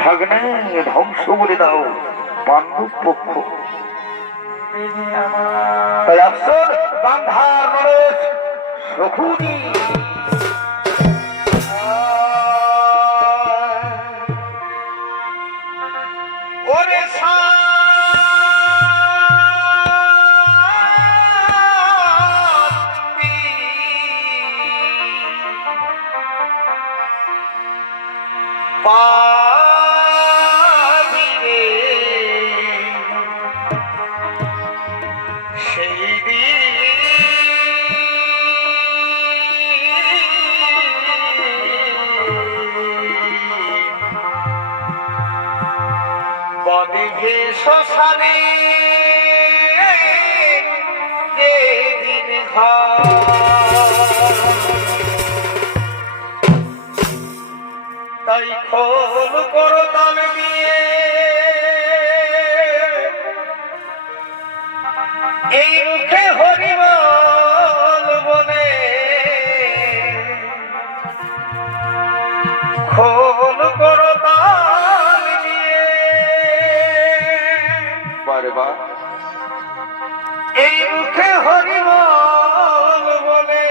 ভাগ্নে ধ্বংস বলে দাও পাণ্ডব পক্ষ। গান্ধার নরেশ শকুনি ওরে পাবিরে সেই বনে শ্মশানে যেদিন তাই খোল করো তাল দিয়ে এই মুখে হরিবল বলে খোল করো তাল দিয়ে বারে বা এই মুখে হরিবল বলে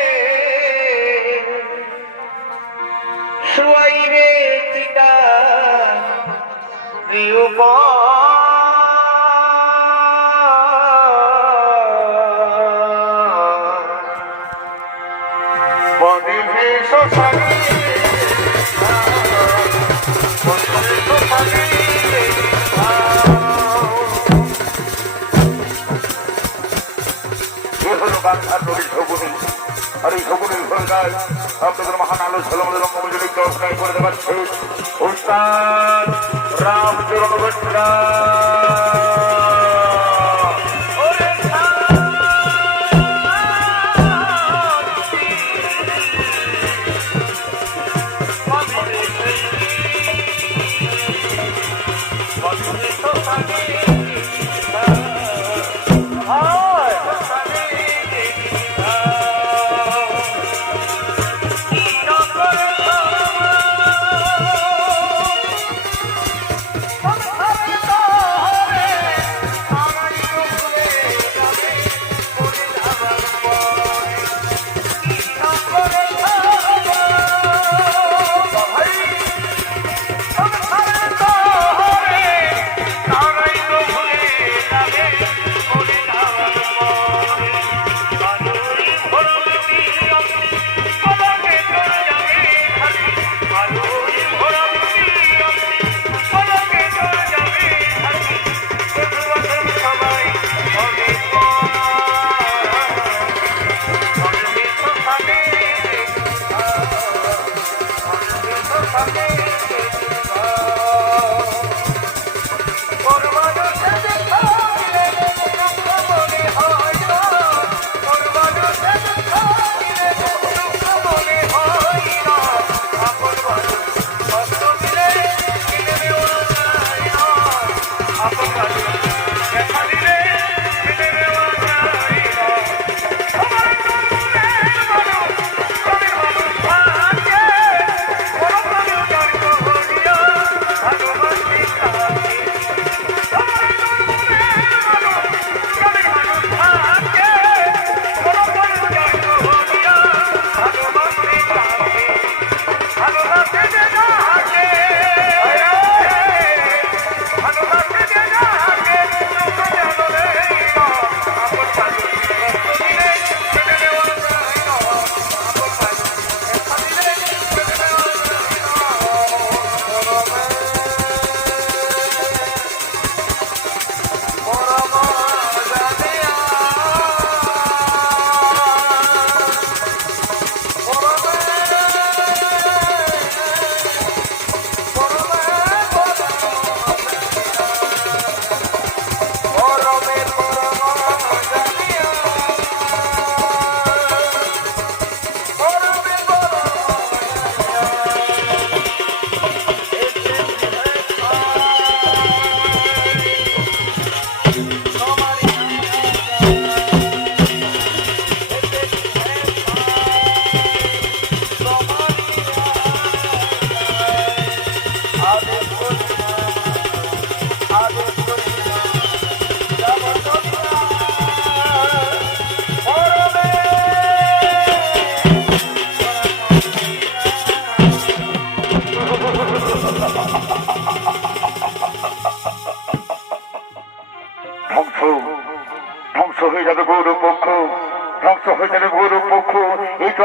শুয়াইবে চিতা প্রিয়প বনে শ্মশানে গান্ধার নদী শকুনি আর এই শকুনির ভূমিকায় আপনাদের মহান আলো ঝলমলের রঙ্গমঞ্জলিক অভিনয় করে দেখাচ্ছে উস্তাদ রামচরণ ভট্টা।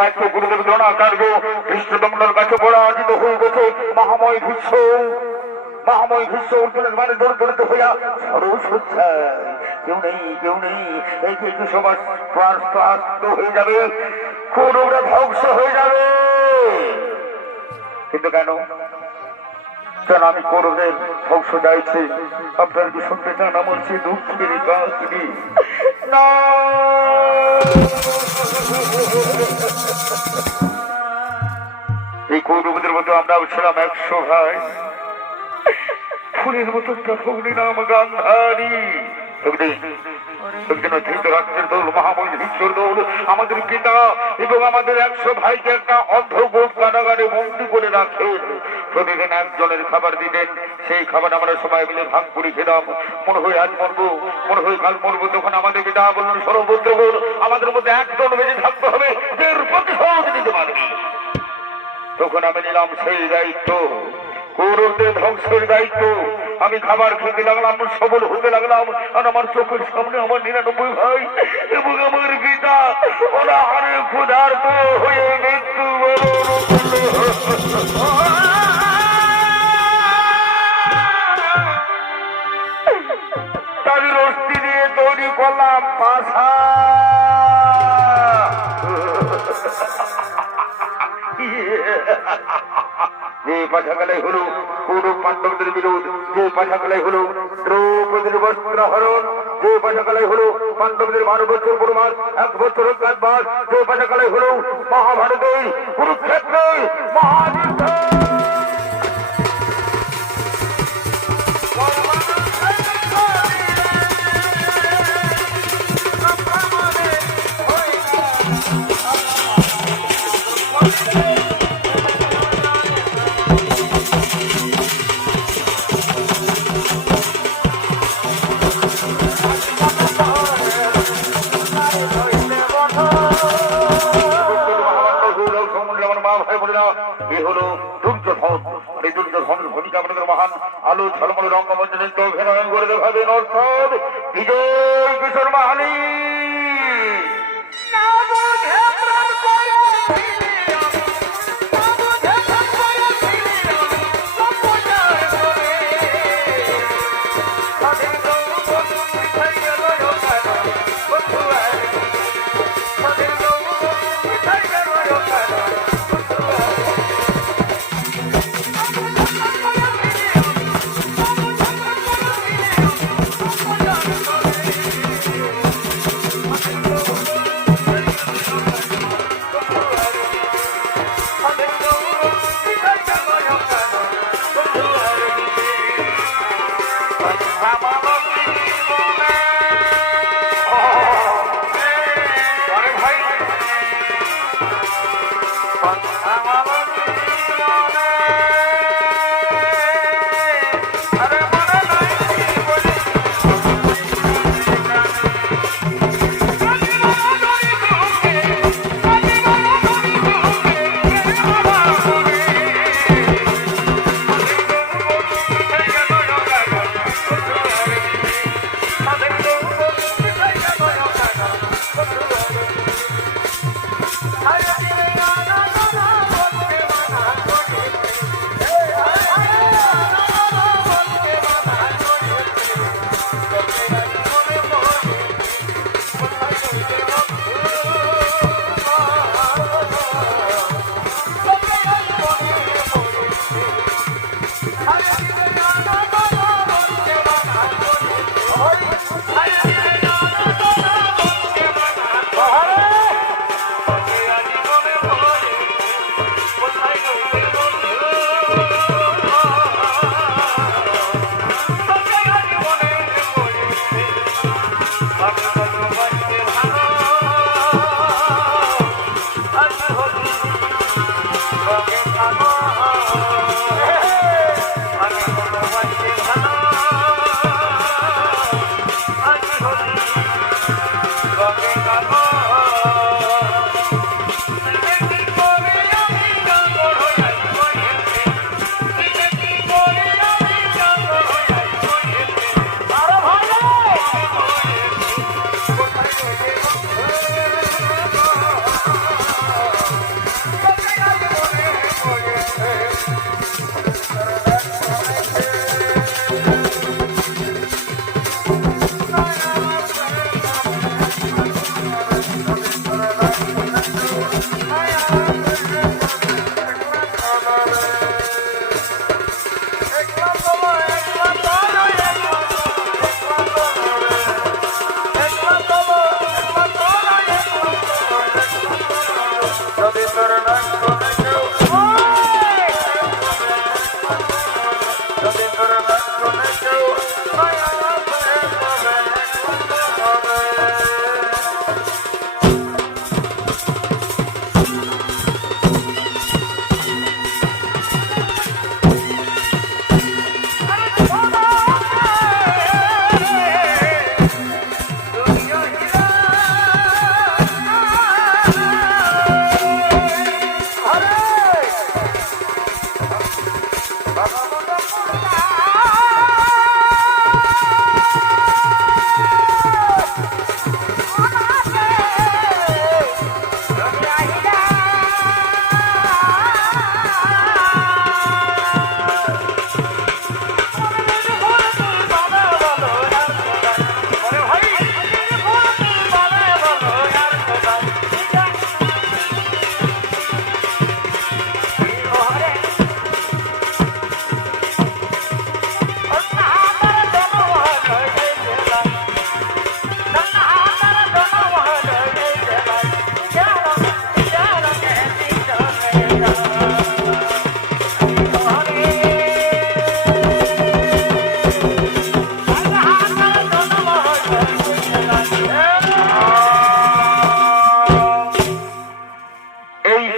একটু গুরুদেব দ্রোণাচার্য কৃষ্ণদণ্ডের কাছে পরাজিত হয়ে গেছে। মহাময় ভীষ্ম অর্জুনের মানে দৌড়তে হইয়া সরস্বচ্ছায় কেউ নেই এই যে একটু সমাজ হয়ে যাবে, কৌরবরা ধ্বংস হয়ে যাবে। কিন্তু কেন আমি কৌরবের ধ্বংস চাইছি? আপনার কি শুনতে চান আমার সে দুঃখের কাহিনী? না, এই কৌরবদের মতো আমরাও ছিলাম 100 ভাই। ফুলের মতো একটা ভগ্নী নাম গান্ধারী। আমাদের পিতা এবং আমাদের 100 ভাইকে একটা অর্ধবোধ কারাগারে বন্দী করে রাখেন। প্রতিদিন একজনের খাবার দিতেন, সেই খাবার আমরা সবাই মিলে ভাগ করে খেতাম। মনে হয় আজ মরবো, মনে হয় কাল মরবো। তখন আমাদের পিতা বললেন, সর্বত্র আমাদের মধ্যে একজন বেঁচে থাকতে হবে, এর প্রতিশোধ নিতে পারবে। তখন আমি নিলাম সেই দায়িত্ব, কৌরবদের ধ্বংসের দায়িত্ব। আমি খাবার খেতে লাগলাম, সবল হতে লাগলাম, আর আমার চোখের সামনে আমার 99 ভাই এবং আমার পিতা ওরা আরে ক্ষুধার্ত হয়ে মৃত্যু তাদের অস্থি দিয়ে তৈরি করলাম পাশা। যে পাঠাগালাই হলো কৌরব পাণ্ডবদের বিরোধ, যে পাঠাগালাই হলো দ্রৌপদীর বস্ত্রহরণ, যে পাঠাগালাই হলো পাণ্ডবদের 12 বছর বনবাস, 1 বছর অজ্ঞাতবাস, যে পাঠাগালাই হলো মহাভারতে কুরুক্ষেত্রে মহাযুদ্ধ। মহান আলো ঝলমল রঙ্গমঞ্চে অভিনয় করে দেখাবেন অর্থাৎ বিজয় কিশোর মাহালি।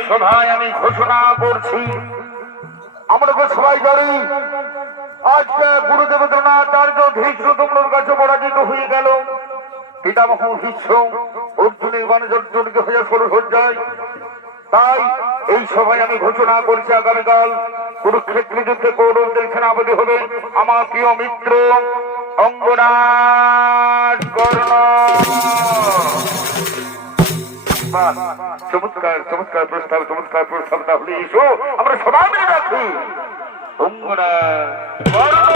সভায় আমি ঘোষণা করছি, আমরা সবাই জানি আজকে গুরুদেব দ্রোণাচার্য ধৃষ্টদ্যুম্নের কাছে পরাজিত হয়ে গেল। পিতামহ ভীষ্ম অর্জুনের বাণিজ্যকে হয়ে শুরু হয়ে যায়। তাই এই সভায় আমি ঘোষণা করছি, আগামীকাল কুরুক্ষেত্র যুদ্ধে কৌরবদের সেনাপতি হবে আমার প্রিয় মিত্র অঙ্গরাজ কর্ণ। চমৎকার চমৎকার প্রস্তাব, চমৎকার প্রস্তাব। তাহলে এসো আমরা সবাই মিলে রাখি অঙ্গরাজ কর্ণ।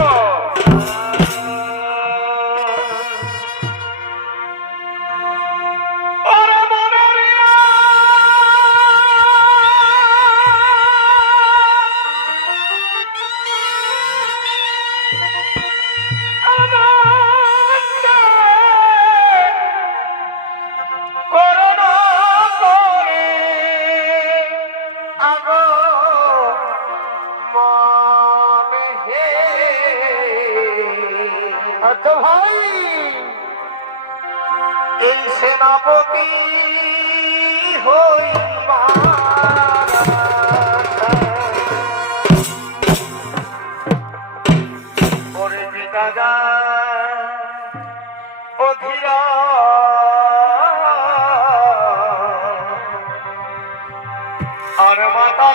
ভাই এই সেনাপতি হই ওরে পিতা অধীরা আর মাতা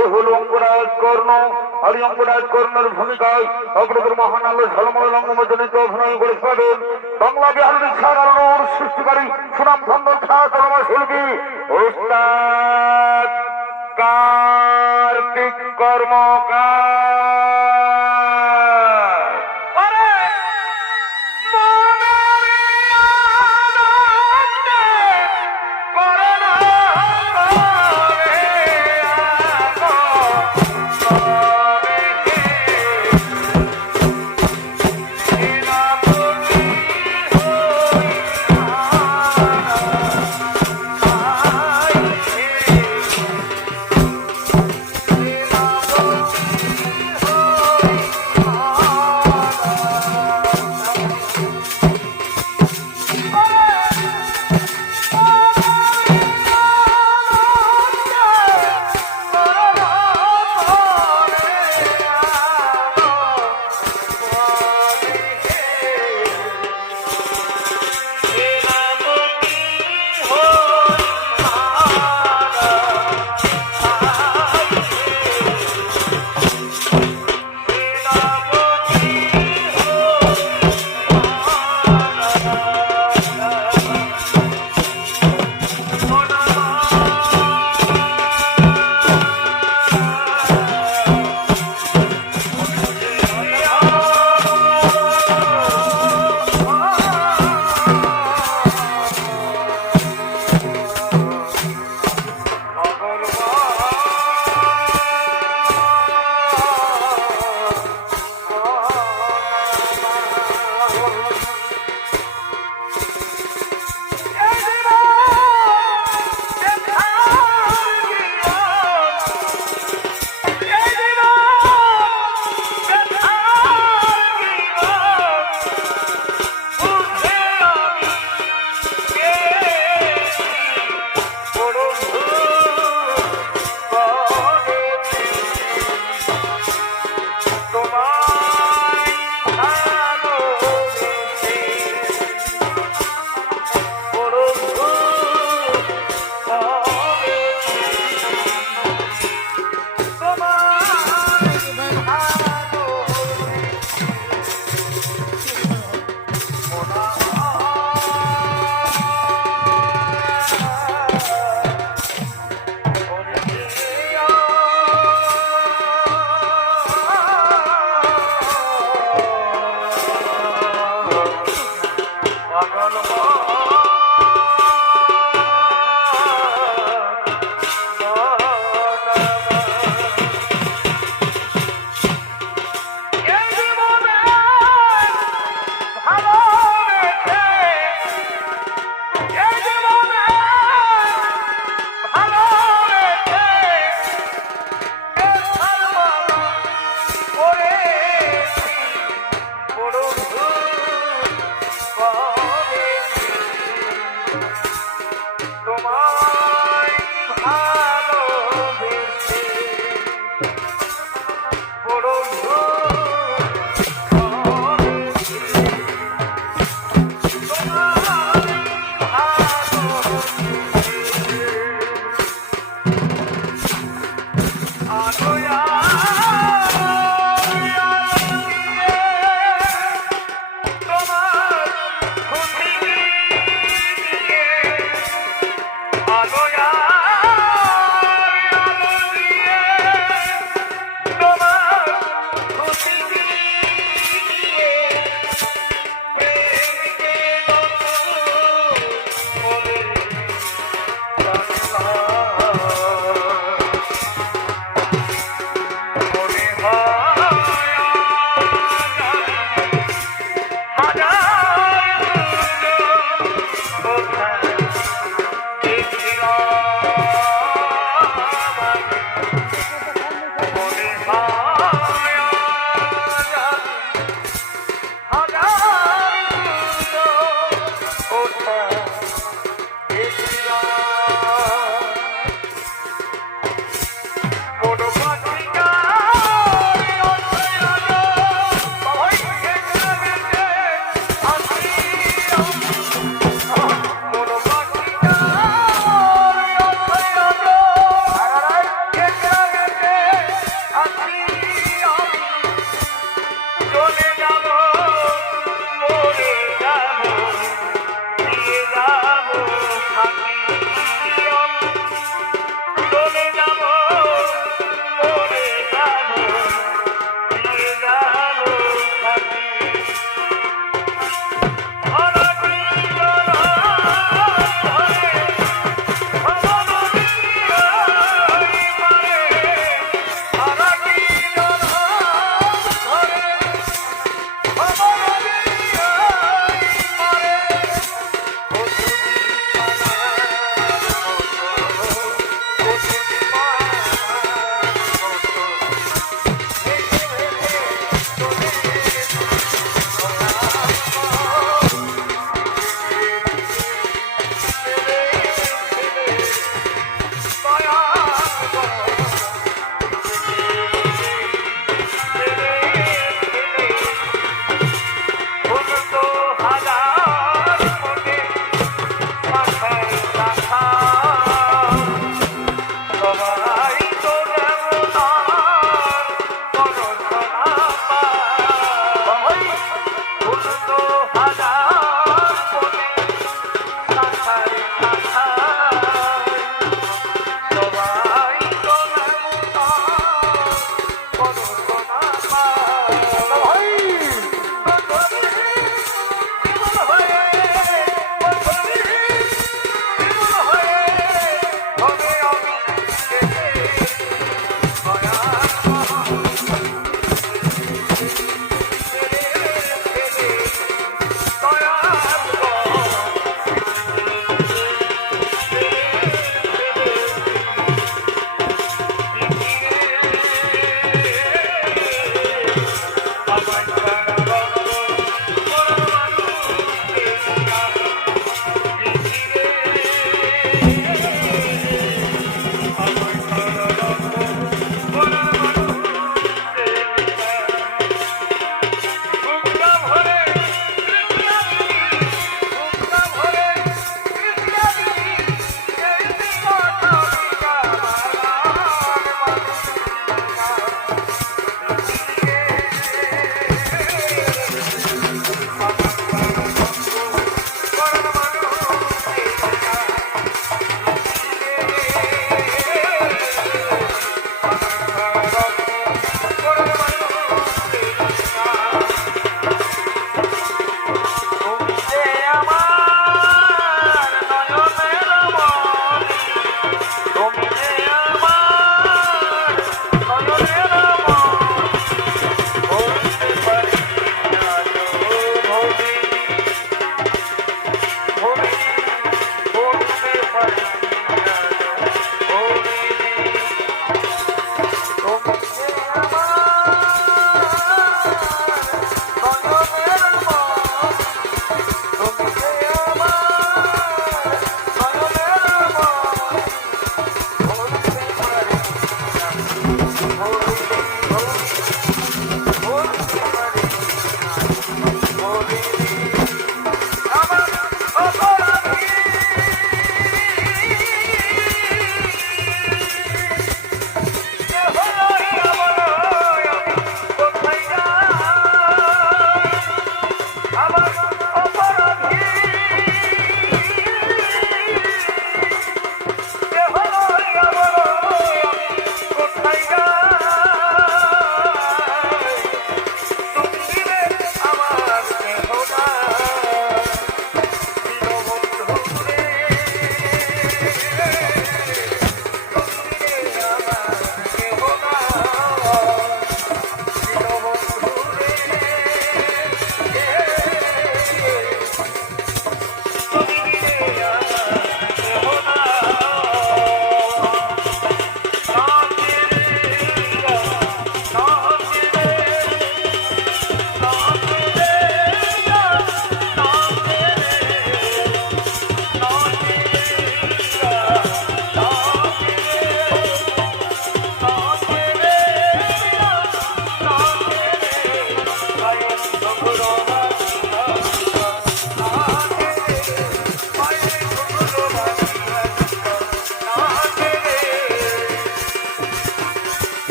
এ হলো অঙ্গরাজ কর্ণ। হরিঙ্গরাজ কর্ণের ভূমিকায় অগ্রদূর মহান আলো ঝলমল রঙ্গমজনিত অভিনয় করে শোনাবেন বাংলা বিহারের সাধারণ সৃষ্টিকারী সুনাম ধন্য খ্যাতনামা শিল্পী ওস্তাদ কার্তিক কর্মকার।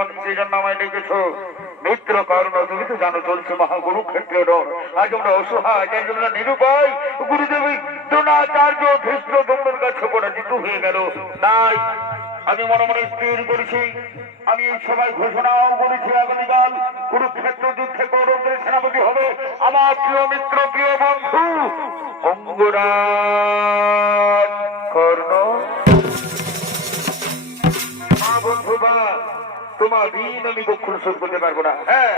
মন্ত্রী জন্য আমায় ডেকেছো মিত্র কর্ণ, তুমি তো জানো চলছে মহাগুরুক্ষেত্রের রণ। আজ আমরা অসহায়, যাই জন্য নিরুপায় গুরুদেবী দ্রোণাচার্য ধৃষ্ট দম্বের কাছে পরাজিত হয়ে গেল। তাই আমি মনে মনে স্থির করেছি, আমি এই সবাই ঘোষণাও করেছি আগামীকাল কুরুক্ষেত্র যুদ্ধে কৌরবদের সেনাপতি হবে আমার প্রিয় মিত্র, প্রিয় বন্ধু অঙ্গরাজ কর্ণ। বন্ধু বা তোমার ঋণ আমি কখনো শোধ করতে পারবো না। হ্যাঁ,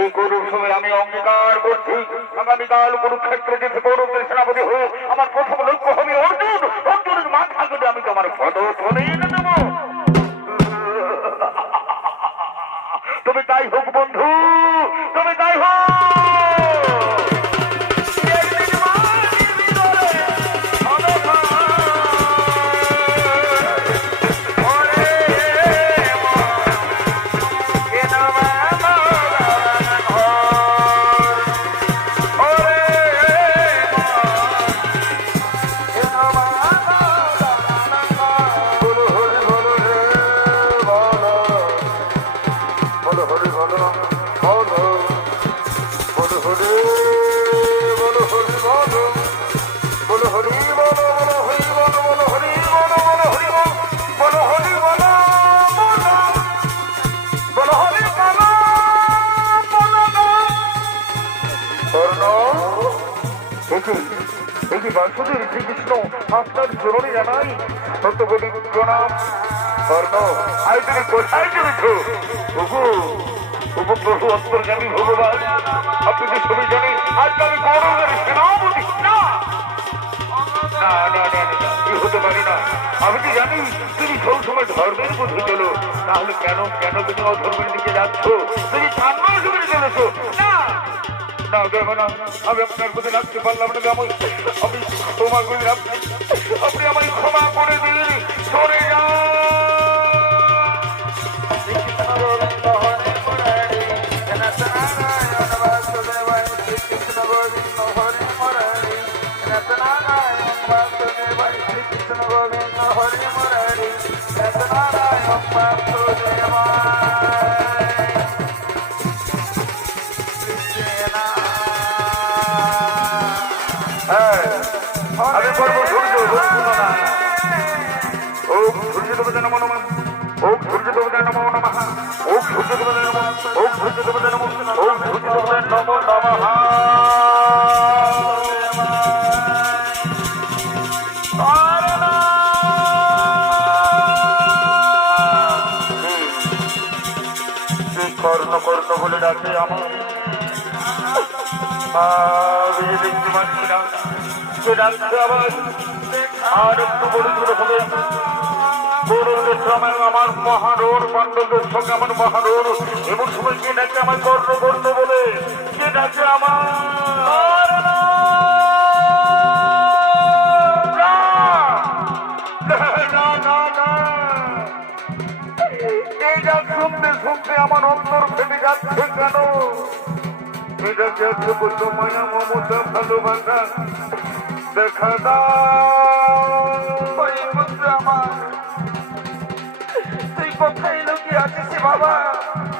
এই কৌরব সময় আমি অঙ্গীকার করছি আগামীকাল কুরুক্ষেত্র যুদ্ধে কৌরবদের সেনাপতি হয়ে আমার প্রথম লক্ষ্য হবে অর্জুন। অর্জুনের মাথা কেটে আমি তোমার পদতলে এনে দেবো। তবে তাই হোক বন্ধু, তবে তাই হোক। বাসুদেব শ্রীকৃষ্ণ আপনার চরণে জানাই সত্যবতী প্রণাম। কর্ণ, আজ তুমি কোথায় চলেছো? প্রভু অন্তর্যামী ভগবান, আপনি যে সবই জানেন আজকে আমি কৌরবের সেনাপতি। না না না না না, এই হতে পারে না। আমি তো জানি তুমি সব সময় ধর্মের মধ্যে চলো, তাহলে কেন কেন তুমি অধর্মের দিকে যাচ্ছ? তুমি সামনে চলে চলেছো। না না দেব না, আমি আপনার কথা রাখতে পারলাম না। আমি ক্ষমা করে আপনি আমায় ক্ষমা করে দিন, সরে যান। আমি করবো সূর্য ওম সূর্য দেবতা নমো নমঃ, ওম সূর্য দেবতা নমো নমঃ, ওম সূর্য দেবতা নমঃ, ওম সূর্য দেবতা নমঃ, ওম সূর্য দেবতা নমো নমঃ। কর্ণ কর্ণ বলে ডাকে আমার, দেখতে পাচ্ছি না সে ডাকছে আবার। আর একটু বড় ছোট হবে কৌরবদের সঙ্গে আমার মহারোর, পাণ্ডবদের সঙ্গে আমার মহারোর। এমন সময় কে ডাকে আমার কর্ণ কর্ণ বলে, কে ডাকে আমার শুনতে শুনতে আমার অন্তর ফেটে যাচ্ছে কেন? এটা যাচ্ছে বলতো মায়া মমতা ভালোবাসা দেখা দাও আমার। তুই কোথায় লুকিয়ে আছিস বাবা?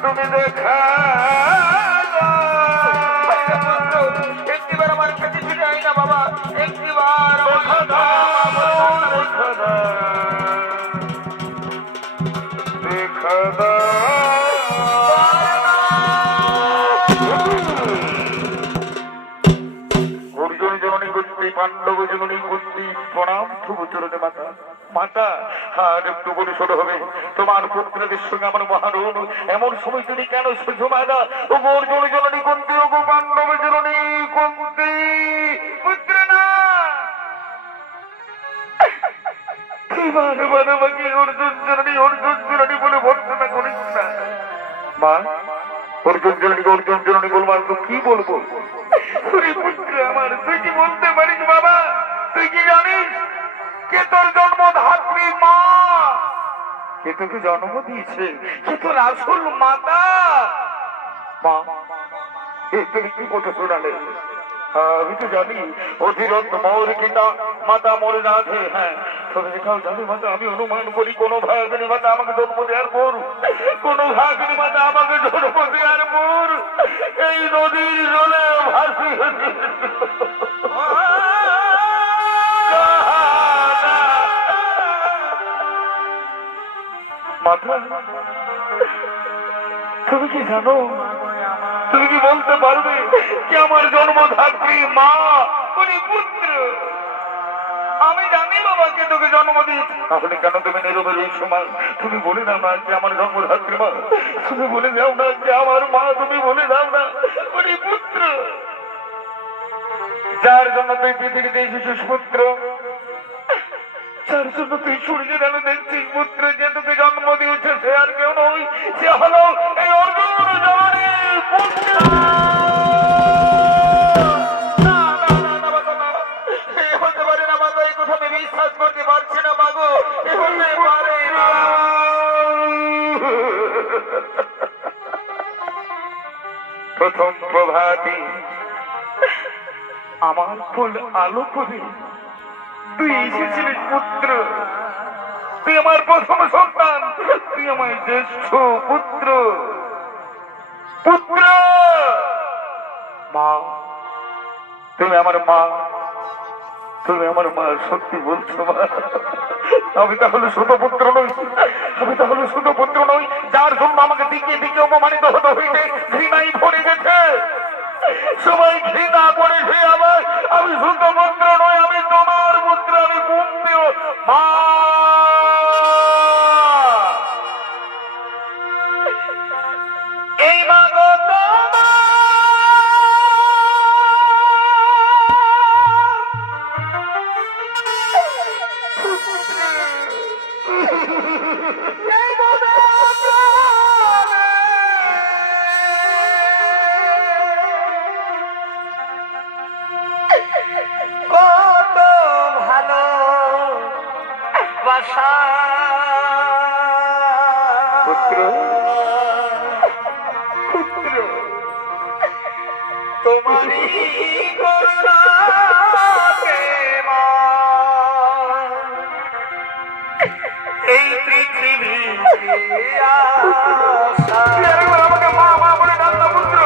তুমি দেখা একটিবার আমার কাছে ফিরে আই না বাবা, একটিবার দেখা দাও। পাণ্ডব জননী কুন্তি প্রণাম শুভ চরণে মাতা। মাতা, আর একটু বলে ছোট হবে তোমার পুত্রদের সঙ্গে আমার মহারণ। এমন সময় তুমি কেন সহ্য মাতা? ও অর্জুন জননী কুন্তি, ও পাণ্ডব জননী কুন্তি পুত্র না আমাকে অর্জুন জননী বলে ভর্সনা করিস না। মা, অর্জুন জননী বলবো আর তো কি বলবো? পুত্র আমার, তুই কি বলতে পারিস বাবা? তুই কি জানিস কে তোর জন্মধাত্রী মা? কে তোকে জন্ম দিয়েছে? কে তোর আসল মাতা? মা, তুমি কি কথা শোনালে? আমি তো জানি অধীরথ মৌর গীতা মাতা মরে না আছে, হ্যাঁ তবে এটাও জানি মাতা, আমি অনুমান করি কোনো ভাগিনী মাতা আমাকে জন্ম দেওয়ার পর, কোনো ভাগিনী মাতা আমাকে জন্ম দেওয়ার পর এই নদীর জলে ভাসি মাতা। তুমি কি জানো, তুমি কি বলতে পারবে কি আমার জন্মধাত্রী মা উনি পুত্র? আমি জানি বাবাকে তোকে জন্ম দিয়েছি। তাহলে কেন তুমি নীরবের এই সময় তুমি বলে দাও না যে আমার জন্মধাত্রী মা? তুমি বলে দাও না যে আমার মা? তুমি বলে দাও না উনি পুত্র, যার জন্য তুই পৃথিবীতে এসেছিস পুত্র, যার জন্য তুই সূর্যের আলো দেখছিস পুত্র, যে তোকে জন্ম দিয়েছে সে আর কেউ নয়, সে হলো এই অর্জুন জননীর পুত্র। হতে পারে না বাবা, এই কথা আমি বিশ্বাস করতে পারছি না বাবু, হতে পারে না। প্রথম প্রভাতী আমার ফুল আলো করে তুই এসেছিলিস পুত্র, তুই আমার প্রথম সন্তান, তুই আমার জ্যেষ্ঠ পুত্র। পুত্র মা, তুমি আমার মা, তুমি আমার মা, সত্যি বলছো মা? আমি তাহলে শুধু পুত্র নই, আমি তাহলে শুধু পুত্র নই, যার জন্য আমাকে দিকে দিকে অপমানিত হতে হইতে ঘৃণাই ভরে গেছে, সবাই ঘৃণা করেছে আমার। আমি শুধু পুত্র নই, আমি তোমার পুত্র, আমি কুন্তীও মা। এই মাগো তোমার কত ভালো বাসা পুত্র, পুত্র তোমারই করুণাতে মা এই পৃথিবীতে আসা। তুই একবার আমাকে মা মা বলে ডাক না পুত্র,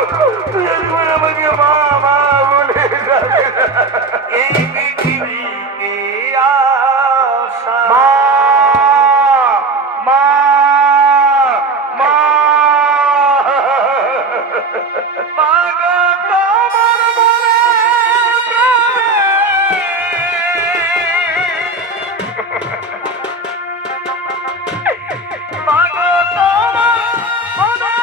তুই একবার আমাকে মা মা বলে ডাক। এই পৃথিবীতে আসা মা মা মা। মাগো তোমার মনে মাগো তোমার মনে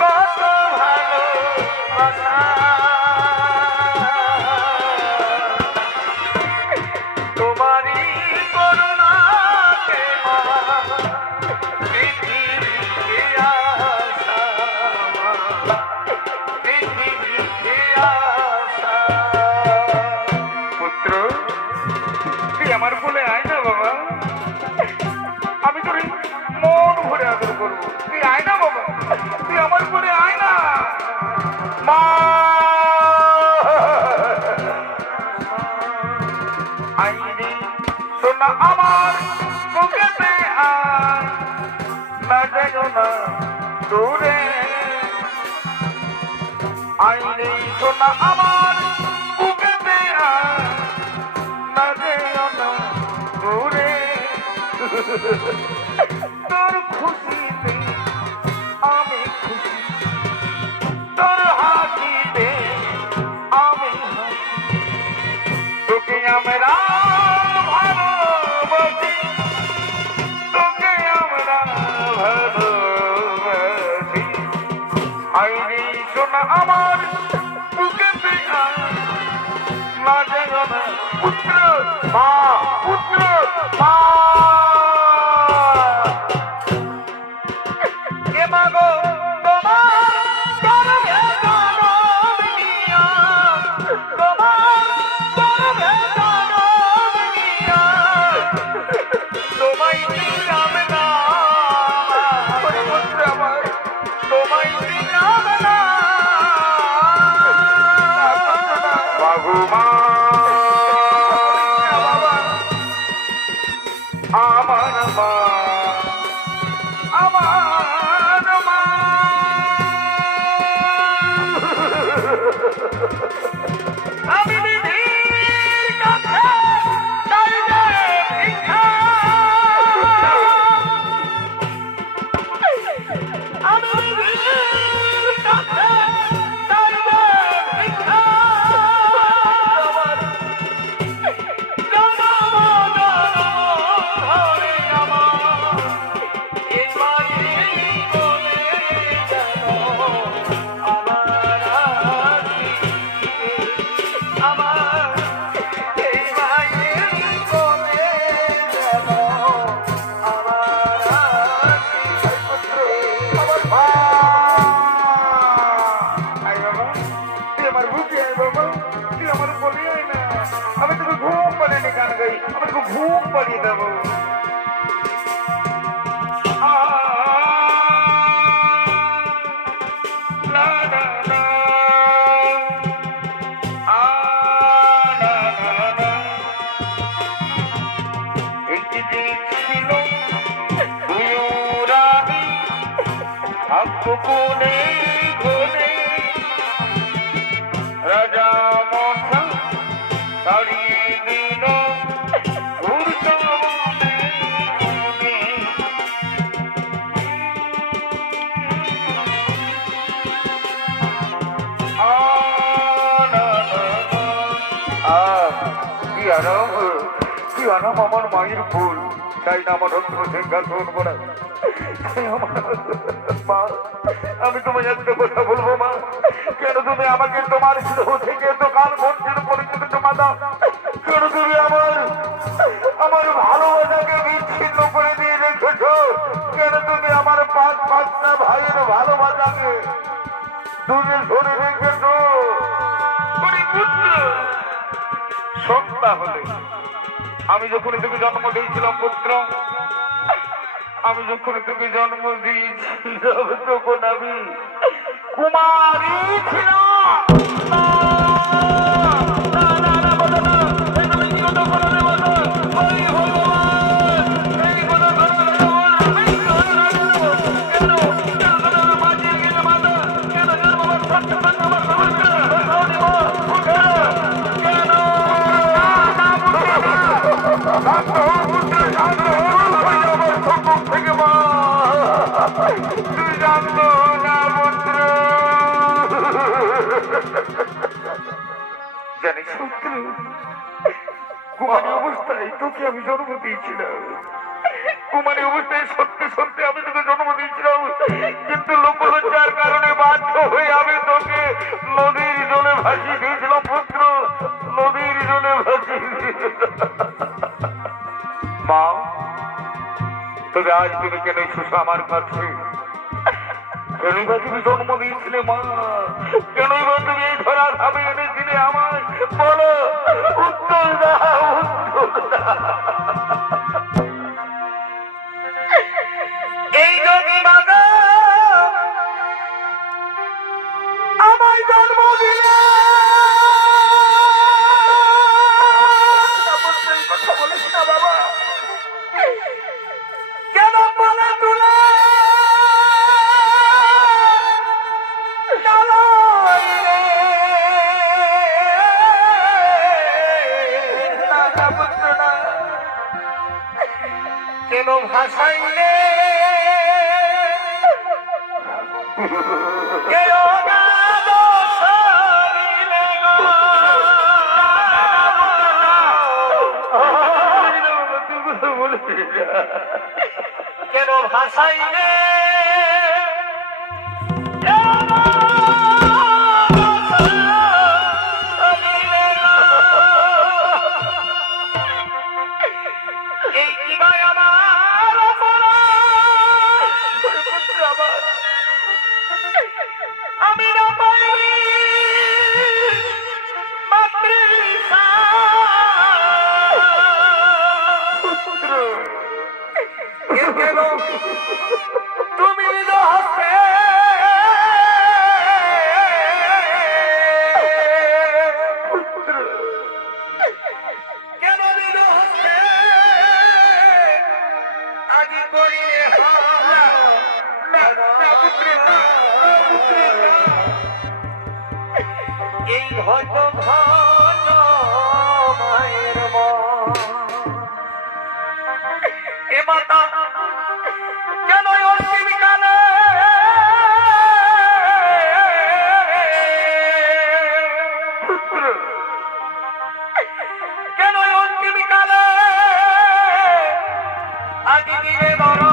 কত ভালো বাসা তোমারই করুণাতে মা পৃথিবীতে আসা পৃথিবীতে আসা। পুত্র, তুই আমার কোলে আয় না বাবা, আমি তোর মন ভরে আদর করবো। তুই আয় না বাবা, তুই আমার কোলে আয় না মা। আইনি সোনা আমার বুকেতে আয়, না যেও না দূরে। আইনি সোনা আমার বুকেতে আয়, না যেও না দূরে। তোর খুশিতে আমি খুশি, তোর হাসিতে আমি হাসি, তোকে আমরা ভালোবাসি, তোকে আমরা ভালোবাসি। আইনি সোনা আমার বুকেতে আয়, না যেও না পুত্র মা, পুত্র মা। আমার মা, আমার মা। আমি দিদির কাছে চাইলে ভিক্ষা, আমি দিদির কাছে চাইলে ভিক্ষা। আমি তোকে ঘুম পাড়িয়ে গান গাই, আমি তোকে ঘুম পাড়িয়ে দেবো। একটি দিন ছিল দুয়োরানি থাকতো কোনে ঘনে, রাজা মশা তাড়িয়ে দিল ঘুরতো বনে বনে। কি আরাম আমার মায়ের ফুল, তাই না আমার রত্ন সিংহাসন করা। মা, আমি তোমায় একটা কথা বলবো মা, কেন তুমি আমাকে তোমার স্নেহ থেকে দোকান বঞ্চিত পরিচিত জমা দাও? কেন তুমি আমার ভালোবাসাকে বিচ্ছিন্ন করে দিয়ে রেখেছ? কেন তুমি আমার পাঁচটা ভাইয়ের ভালোবাসাকে দূরে সরে রেখেছ? সন্ধ্যা হলে আমি যখন তোকে জন্ম দিয়েছিলাম পুত্র, আমি যখন তোকে জন্ম দিয়েছিলাম তখন আমি কুমারী ছিলাম। তুই জানতো না পুত্র, জানিস পুত্র, কুমারী অবস্থায় তোকে আমি জন্ম দিয়েছিলাম। কুমারী অবস্থায় সত্যি সত্যি আমি তোকে জন্ম দিয়েছিলাম, কিন্তু লোকলজ্জার কারণে বাধ্য হয়ে আমি তোকে নদীর জলে ভাসিয়ে দিয়েছিলাম পুত্র, নদীর জলে ভাসিয়ে দিয়েছিলাম। মা, তবে আজ তুমি কেন এসেছো আমার কাছে? কেনই বা তুমি জন্ম দিয়েছিলে মা? কেনই বা তুমি এই ধরার ভাবে এনেছিলে আমায়? বলো, উত্তর দাও, উত্তর দাও। এই যদি মাগো আমায় জন্ম দিলে, কথা বলিস না বাবা, কেন বলে তুলে কেন ভাষাইলে কেন কেন ভাষাইলে আমি না পাইনি মাতৃষা, কেন তুমি রহস্যে কেন রহস্যে আজি করিলে হারা না না পুত্র না, না পুত্র না। এই ঘট ঘট মায়ের মন। এ মাতা কেন অন্তিম কালে পুত্র কেন অন্তিম কালে আজি দিলে বড়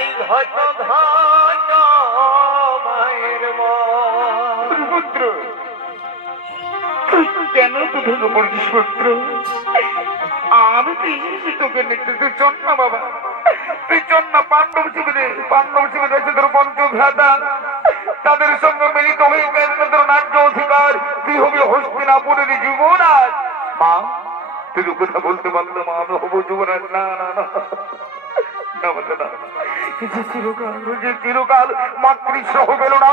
এই ঘট ঘট মায়ের মন। পুত্র তুই কেন তো ভেঙে পড়ছিস পুত্র? আমি তো এসেছি তোকে নিতে, তুই চল না বাবা, তুই চল না। পাণ্ডব শিবিরে রয়েছে তোর পঞ্চভ্রাতা, তাদের সঙ্গে মিলিত হয়ে কেন্দ্র তোর ন্যায্য অধিকার, তুই হবি হস্তিনাপুরের যুবরাজ। মা তুই তো কথা বলতে পারলো মা, আমি হবো যুবরাজ? না না না যে চিরকাল মাতৃসহ পেল না,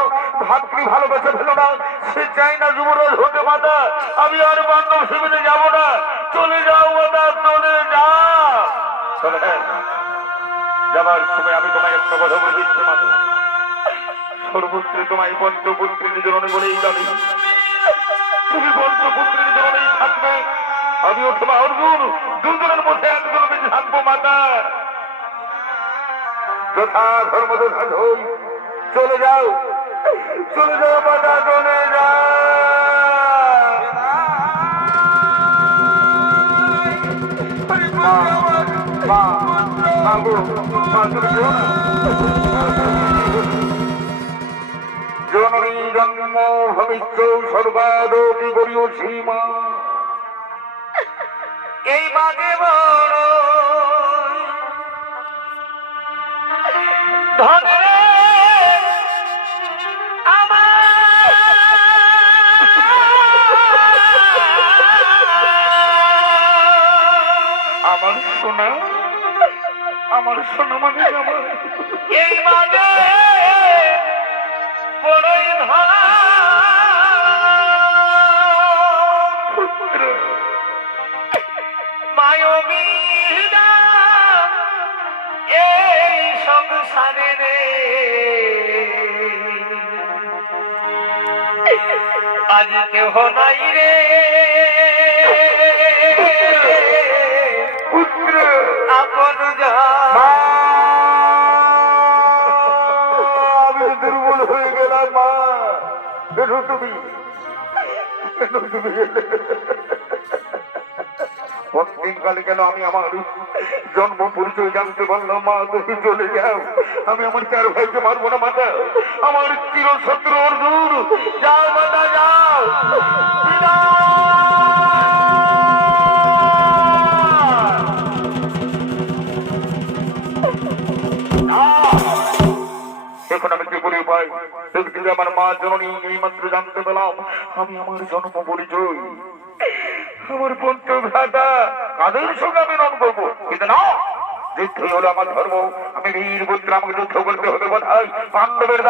ভাতৃ ভালোবেসে পেল না, সে চাই না যুবরাজ হতে। মাতা আমি আর পাণ্ডব শিবিরে যাবো না, চলে যাও মাতা, চলে যাও। যাবার সময় আমি তোমায় একটা কথা বলে দিচ্ছি মাতা, সর্বত্র তোমায় পঞ্চপুত্রীর জননী বলেই যাবে, তুমি পঞ্চপুত্রীর জননেই থাকবে। আমি অথবা অর্জুন দুজনের মধ্যে একজন বেশি থাকবো মাতা। যথা ধর্ম যথা ধর্ম, চলে যাও, চলে যাও মাতা, চলে যাও। জননী জন্ম ভবিষ্য সর্বাদপি করিও সীমা। এই বাজে বড় ধনে আমার সোনা, আমার সোনা মানে আমার এই বাজে বড়ই ধরা পুত্র। মায়বীরা এই সংসারে রে আজ কেহ নাই রে পুত্র আপন যা। আমি দুর্বল হয়ে গেলাম মা, কেন তুমি প্রতিদিনকালে কেন আমি আমার জন্ম পরিচয় জানতে পারলাম? মা তুমি চলে যাও, আমি আমার চার ভাইকে মারবো না মাতা, আমার চির শত্রু অর্জুন। যাও মাতা যাও, এখন আমি কি করে পাই? একদিকে আমার মা জননী এই মাত্র জানতে পেলাম আমি আমার জন্ম পরিচয়, আমার পঞ্চভ্রাতা, কাদের সঙ্গে আমি রণ করবো? কিন্তু না, যুদ্ধই হলো আমার ধর্ম, আমি বীর পুত্র, আমাকে যুদ্ধ করতে হবে কোথায়? পাণ্ডবের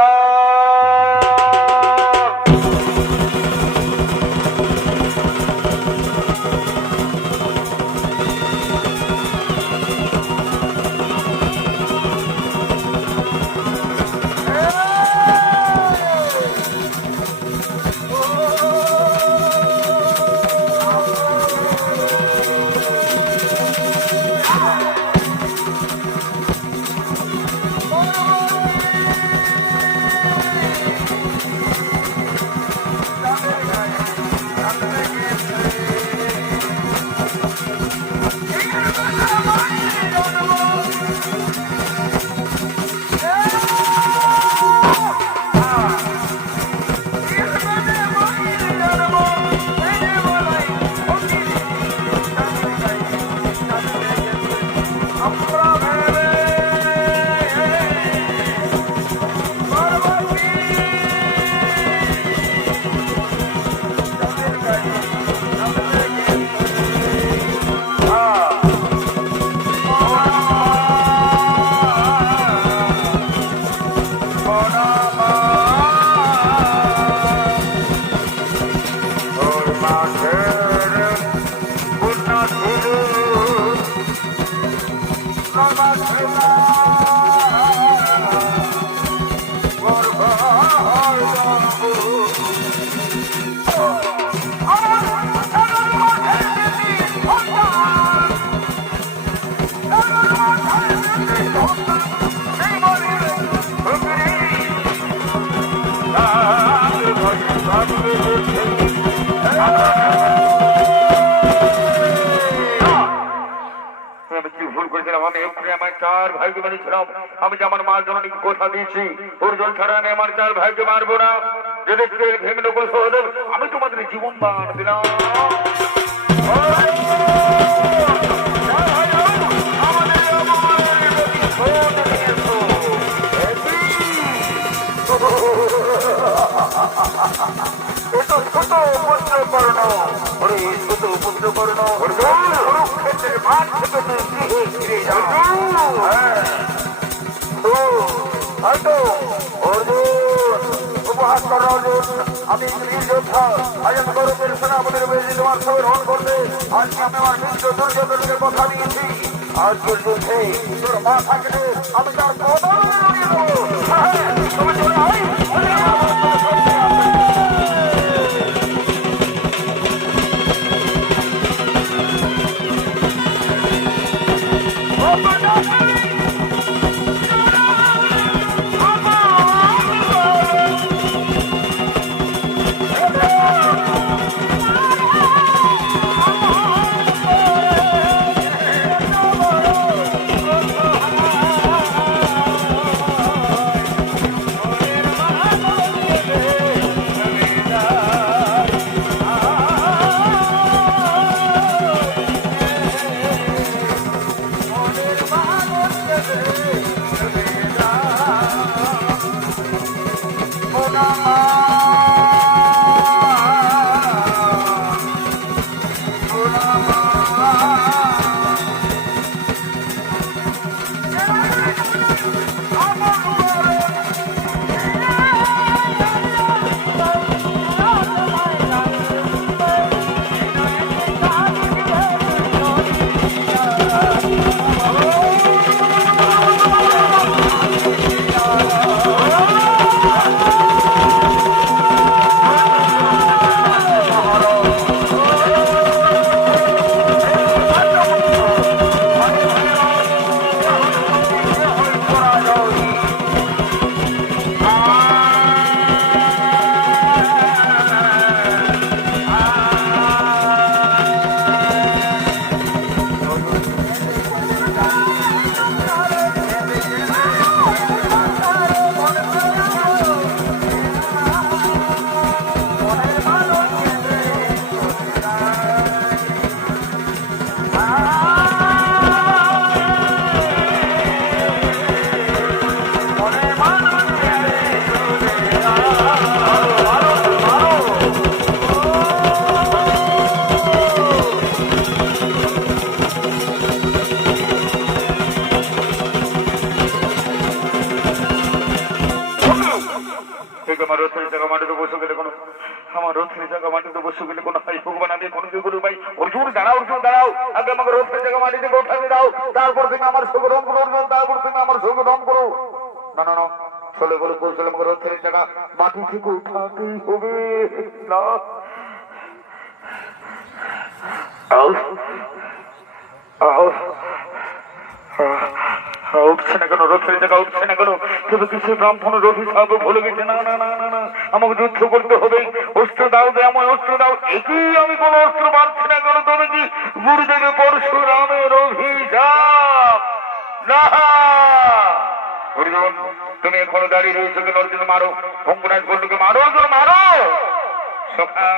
ভাইকে মেরেছিলাম, আমি যে আমার মা জননীকে কথা দিয়েছি অর্জুন ছাড়া আমি আমার 4 ভাইকে মারবো না। যদি তেল ভেঙে নেবো সহদেব, আমি তোমাদের জীবন দান দিলাম। কুরুক্ষেত্রের মাঠ থেকে তুই গৃহে ফিরে যা। হয়তো অর্জুন উপহাস কর অর্জুন, আমি বীর যোদ্ধা, আজ আমি গৌরবের সেনাপতির বেশি তোমার সঙ্গে রহণ করতে আজকে আমি আমার মিত্র দুর্যোধনকে কথা দিয়েছি। আজকের যুদ্ধে তোর মা থাকলে আমি তার বদলে রয়ে দেবো। তুমি চলে আয়। তারপর তুমি আমার সঙ্গে রং করো, তারপর তুমি আমার সঙ্গে রং করো। না না না, চলে বলে কৌশল আমাকে রথের টাকা মাটি থেকে উঠাতেই হবে না। উঠছে না কেন রথের টাকা, উঠছে না কেন? কিন্তু কিছু ব্রাহ্মণ রথি সাহেব ভুলে গেছে। না না না না না, আমাকে যুদ্ধ করতে হবে। অস্ত্র দাও, আমায় অস্ত্র দাও। একই আমি কোনো অস্ত্র পাচ্ছি না কেন? তবে কি গুরুদেবে পরশুরামের অভিশাপ? না, অর্জুন তুমি এখনো দাঁড়িয়ে রয়েছো কেন? অর্জুন মারো, ভঙ্গনাথ বন্ধুকে মারো, অর্জুন মারো। সখা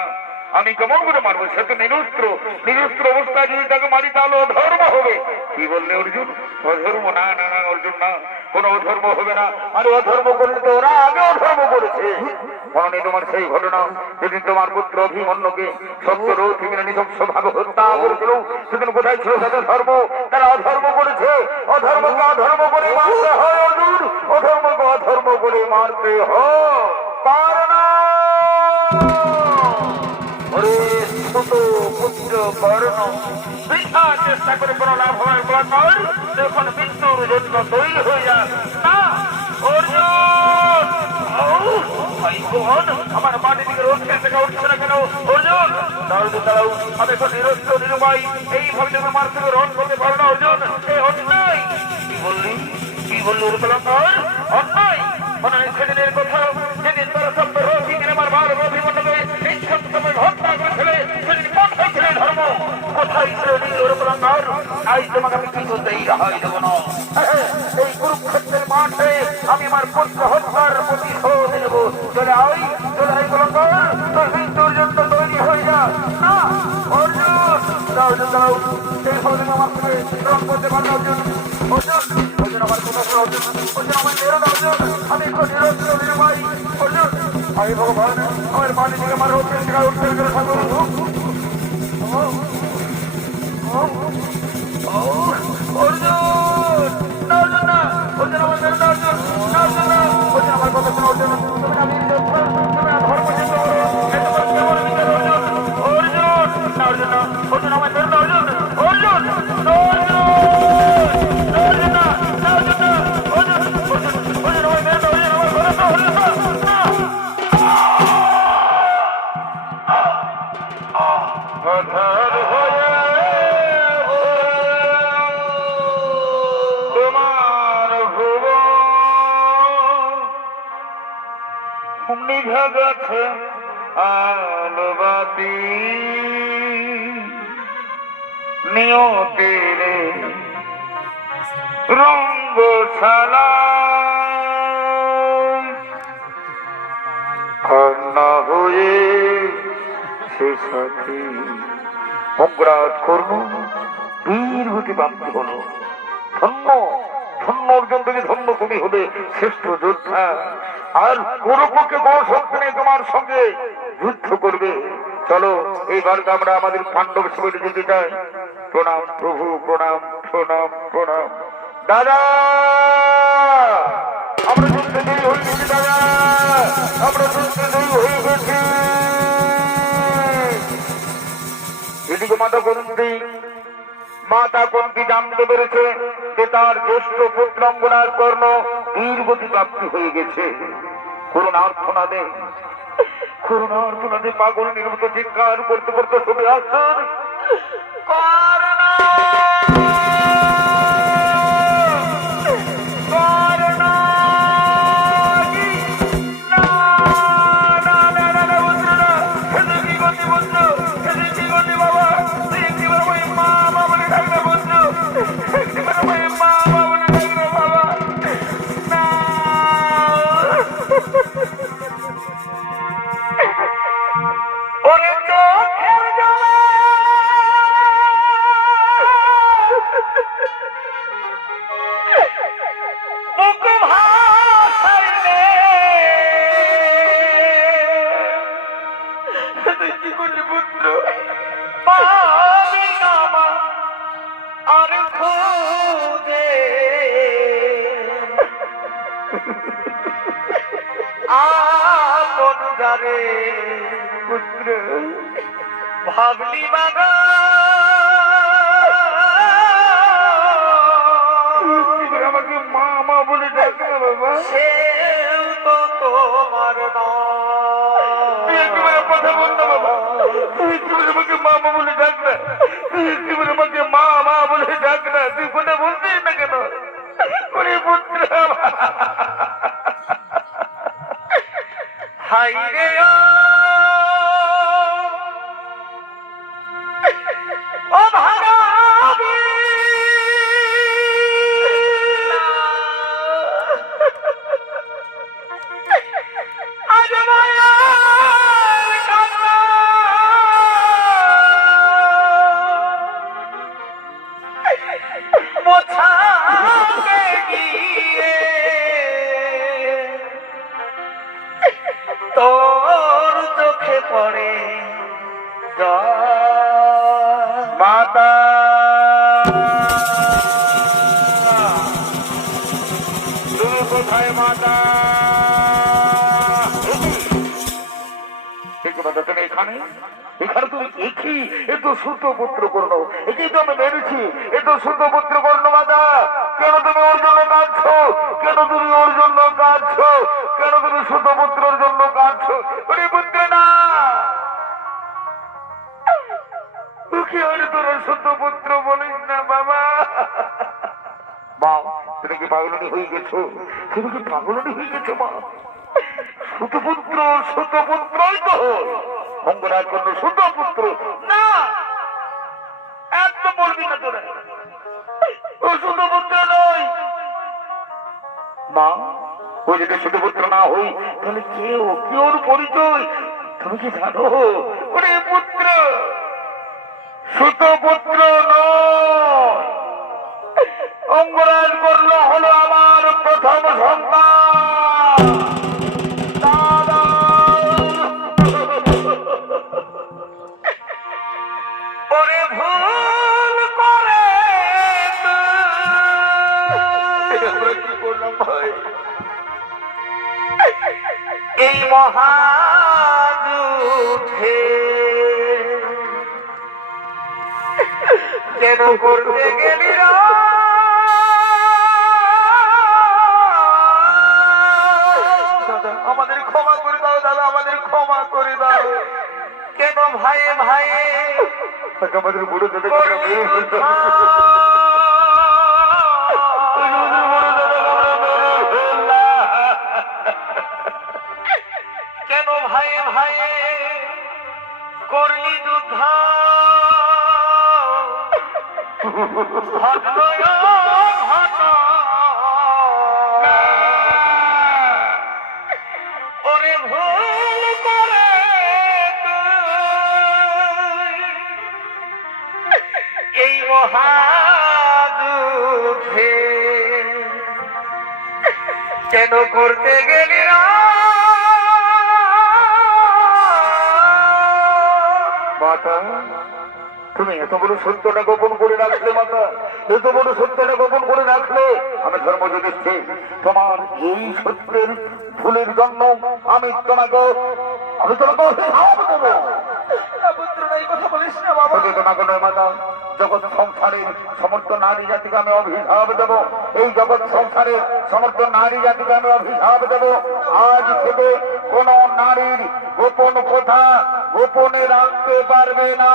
আমি কেমন করে মারবো? সে তো নিরস্ত্র, নিরস্ত্র অবস্থায় যদি তাকে মারি তাহলে অধর্ম হবে। কি বললে অর্জুন? অধর্ম? না না না অর্জুন, না, কোনো অধর্ম হবে না। আরে অধর্ম করলে তো ওরা আগে অধর্ম করেছে। মনে নেই তোমার সেই ঘটনা যেদিন তোমার পুত্র অভিমন্যুকে সপ্তরথী মিলে নৃশংস ভাবে হত্যা করেছিল? সেদিন কোথায় ছিল তাদের ধর্ম? তারা অধর্ম করেছে। অধর্মকে অধর্ম করে মারতে হয় অর্জুন, অধর্মকে অধর্ম করে মারতে হয়। কারণ পুত্র কর্ণ বৃথা চেষ্টা করে কোনো লাভ হওয়ার পর যখন মৃত্যুর জন্য তৈরি হয়ে যায় না অর্জুন, আমার মাটি দিকে রক্ষে থেকে উঠছে না কেন? অর্জুন দাঁড়াও, আমি এখন নিরস্ত্র নিরুপায়, এইভাবে তুমি আমার থেকে রণ করতে পারো না অর্জুন। এই অন্যায়। কি বললি? কি বললি উর্বলঙ্কর? অন্যায় মনে হয় সেদিনের কথা, যেদিন তারা সত্য রোহিণীর আমার বাল অভিমন্যুকে নিঃসন্তাপে হত্যা করেছিল। সেদিন কোথায় ছিল ধর্ম? কোথায় ছিল উর্বলঙ্কর? আজ তোমাকে আমি কি বলতে এই রেহাই দেবো না। এই না অর্জুন দাও অর্জুন দাও এই সহযোগী আমার থেকে গ্রহণ করতে পারবে অর্জুন অর্জুন অর্জুন আমার কথা শোনো অর্জুন অর্জুন আমার মেরো না অর্জুন আমি একটু নিরঞ্জন নিরুপাই অর্জুন আমি ভগবান আমার বাড়ি থেকে আমার রোগ থেকে উঠতে করে ঠাকুর অর্জুন না অর্জুন না অর্জুন আমার মেরো না অর্জুন না অর্জুন না অর্জুন আমার কথা শোনো অর্জুন তুমি আমি ধর্ম চিন্তা করো অর্জুন না অর্জুন আমার মেরো না অর্জুন অর্জুন কথার হয়ে তোমার ভুবন নিভে গেছে আলোবাতি নিয়তির রঙ্গশালা কন্যা হয়ে সে সাথী অঙ্গরাজ কর্ম বীর হতে প্রাপ্ত হলো ধন্য ধন্য অর্জন থেকে ধন্য তুমি হবে শ্রেষ্ঠ যোদ্ধা আর কোনো পক্ষে বড় শক্তি নেই তোমার সঙ্গে যুদ্ধ করবে চলো এইবার আমরা আমাদের পাণ্ডব শিবিরে যেতে চাই প্রণাম প্রভু প্রণাম প্রণাম প্রণাম দাদা আমরা যুদ্ধে জয়ী হয়ে গেছি দাদা আমরা যুদ্ধে জয়ী হয়ে গেছি এদিকে মাতা কুন্তী জানতে পেরেছে যে তার জ্যেষ্ঠ পুত্রাঙ্গনার কর্ণ বীরগতি প্রাপ্তি হয়ে গেছে করুণার্থনাদে পাগল নির্মিত চিৎকার করতে করতে শুনে আসছেন পুত্র ভাবলি বাবা আমাকে মা মা বলে ডাকবে না বাবা সেও তো তোমার কথা বলতো বাবা আমাকে মা মা বলে ডাক না আমাকে মা মা বলে ডাক না তুই কথা বলছিস না কেন ওরে পুত্র হাই রে ও ভাগাবি আজ মায়ার কান্না মোছাতে গিয়ে তোর চোখে পড়ে মাতা তুমি কোথায় মাতা তুমি এখানে এখানে তুমি দেখি এ তো সুত পুত্র কর্ণ একেই তো আমি মেরেছি এ তো সুত পুত্র কর্ণ মাতা কেন তুমি ওর জন্য কাঁদছো কেন তুমি ওর জন্য কাঁদছো কেন তুমি সুত পুত্রের জন্য কাঁদছো ওরে পুত্র না তোকে আর তোর সুত পুত্র বলিস না বাবা মা তুমি কি পাগলনি হয়ে গেছো তুমি কি পাগলনি হয়ে গেছো মা সুতপুত্রই তো অঙ্গরাজ কর্ণ সুতপুত্র না একদম বলবি না তোরা ও সুতপুত্র নয় মা ও যদি সুতপুত্র না হই তাহলে কেউ পরিচয় তুমি কি জানো ওরে পুত্র সুতপুত্র নয়, অঙ্গরাজ করল হলো আমার প্রথম সন্তান। দাদা, ওরে ভুল করে আমরা কি করলাম ভাই? এই মহাযুদ্ধে কেন করতে গেলি রে? দাদা আমাদের ক্ষমা করে দাও, দাদা আমাদের ক্ষমা করে দাও। কেন ভাইয়ে ভাইয়ে আমাদের বুড়ো দাদা করলি যুদ্ধ? কেন ভাইয়ে ভাইয়ে করলি যুদ্ধ? ঘটনা ঘটনা ওরে ভুল করে তুই এই মহাযুদ্ধে কেন করতে গেলি রে? মাতা, তুমি এত বড় সত্যটা গোপন করে রাখলে মাতা, এত বড় সত্যটা গোপন করে রাখলে। আমি ধর্ম দিচ্ছি, তোমার এই সত্যের ভুলের জন্য আমি তোমাকে অভিশাপ দেবো। পুত্র এই কথা বলিস না বাবা। শুধু তোমাকে নয় মাতা, জগৎ সংসারের সমস্ত নারী জাতিকে আমি অভিশাপ দেব। এই জগৎ সংসারের সমস্ত নারী জাতিকে আমি অভিশাপ দেব। আজ থেকে কোন নারীর গোপন কথা গোপনে রাখতে পারবে না।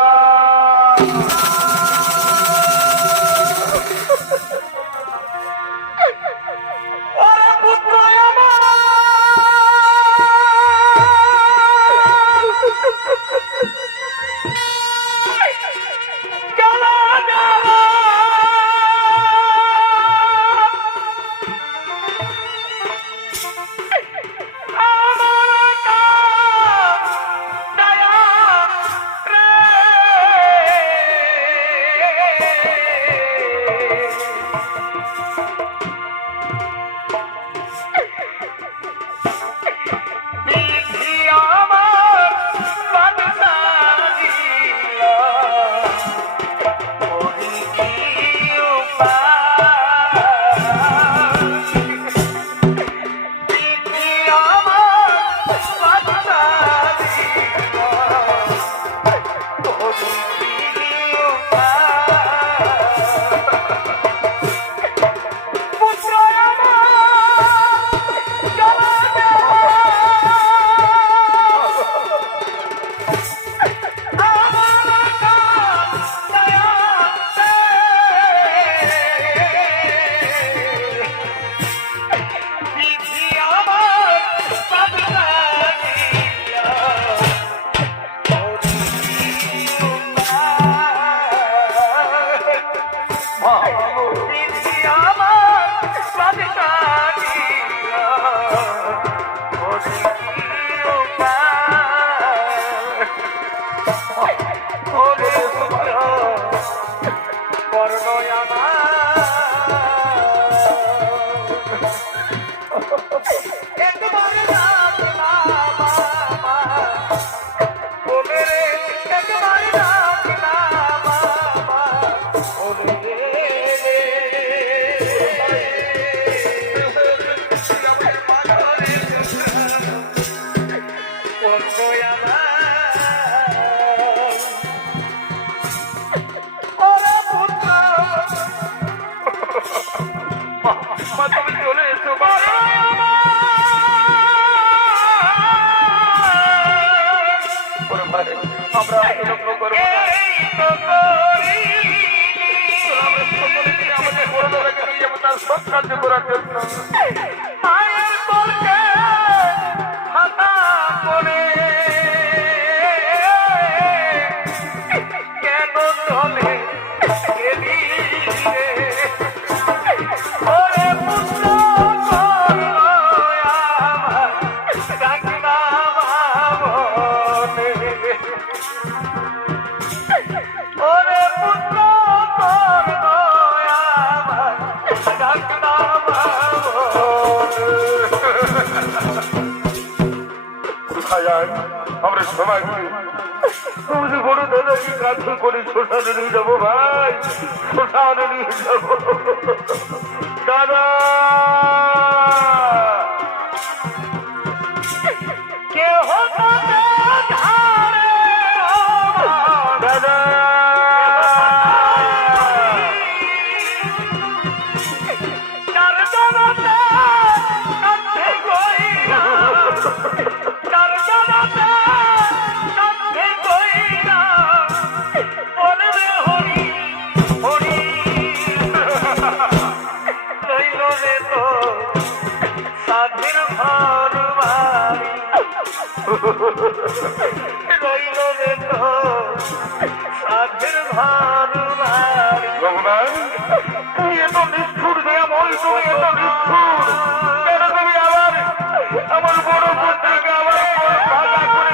ওরে পুত্র আমার চলো যাও আমার দয়া রে। বিধি আমার বাদশাহী ওই কি উপায়? বিধি আমার বাদশাহী ওই কি উপায়? পুত্র আমার চলো যাও তুমি চলে এসো আমরা লক্ষ্য করবো আমাদের বড় দলকে নিয়ে যাবো তার সব কার্য করার জন্য। মায়ের বলকে হাতা করে কেন চলে গেলি রে? ওরে পুত্র করলো আমার ডাকনা বলে সবাই তুমি বড় দাদাকে কাছে করে শ্মশানে নিয়ে যাবো ভাই, শ্মশানে নিয়ে যাবো। দাদা কেহ দাদা ভগবান তুই এত নিষ্ঠুর দয়াময়, তুমি এত নিষ্ঠুর কেন? তুমি আবার আমার বড় পুত্রকে আবার ভাগা করে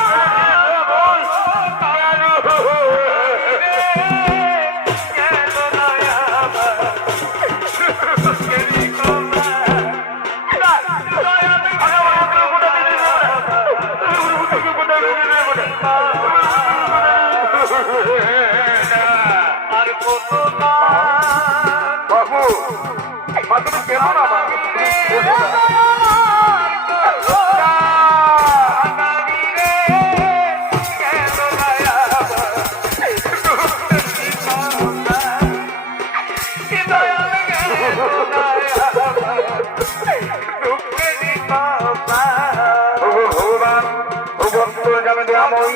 বাবু মা তুমি কেমন আবার ভগবান ভগবন্ত যাবে দয়াময়,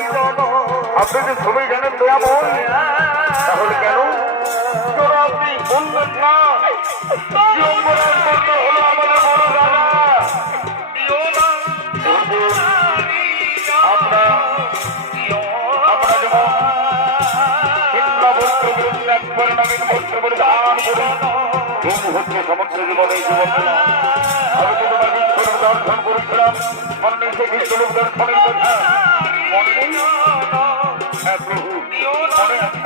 আপনি যে সবাই জানেন দয়াময়, তাহলে কেন তোরা আপনি বললেন না যমরাজ বলল হলো আমাদের বড় দাদা। আমরা আমরা যেমন হিন্দা মন্ত্র বলুন, একবার নবীন মন্ত্র বলে দান করুন, তুমি হচ্ছে সমস্ত জীবনে জীবন। আমি তো তোমার বিশ্বরূপ দর্শন করেছিলাম, মনে নেই সে বিশ্বরূপ দর্শনের কথা? মনে নেই? হ্যাঁ প্রভু মনে আছে।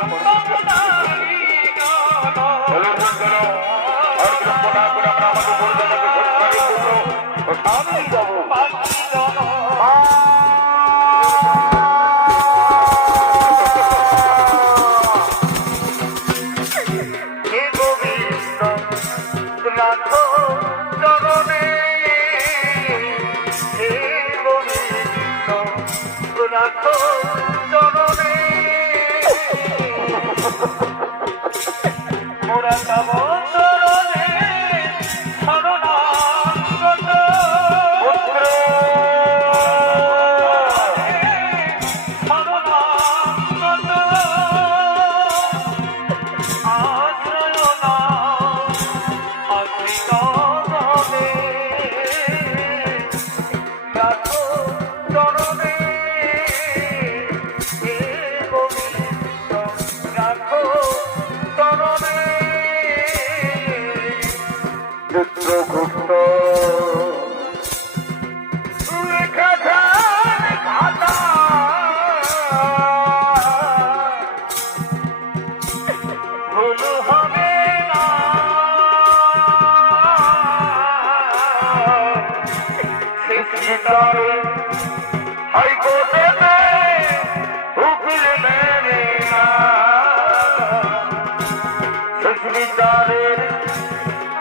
চিত্রগুপ্ত ভুল হবে না, হাইকোর্টে উকিল মেনে না, শেষ বিচারের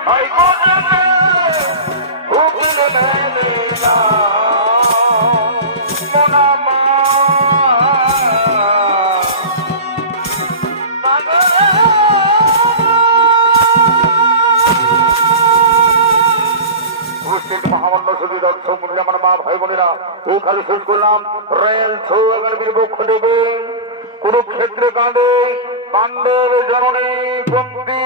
হাইকোর্টে উকিল মেনে না। মহামান্য সুদী দর্শক মন্ডলী, আমার মা ভাই বোনেরা, ওখানে শেষ করলাম রেল ছৌ একাডেমির পক্ষ থেকে কুরুক্ষেত্রে কাঁদে পাণ্ডব জননী কুন্তি।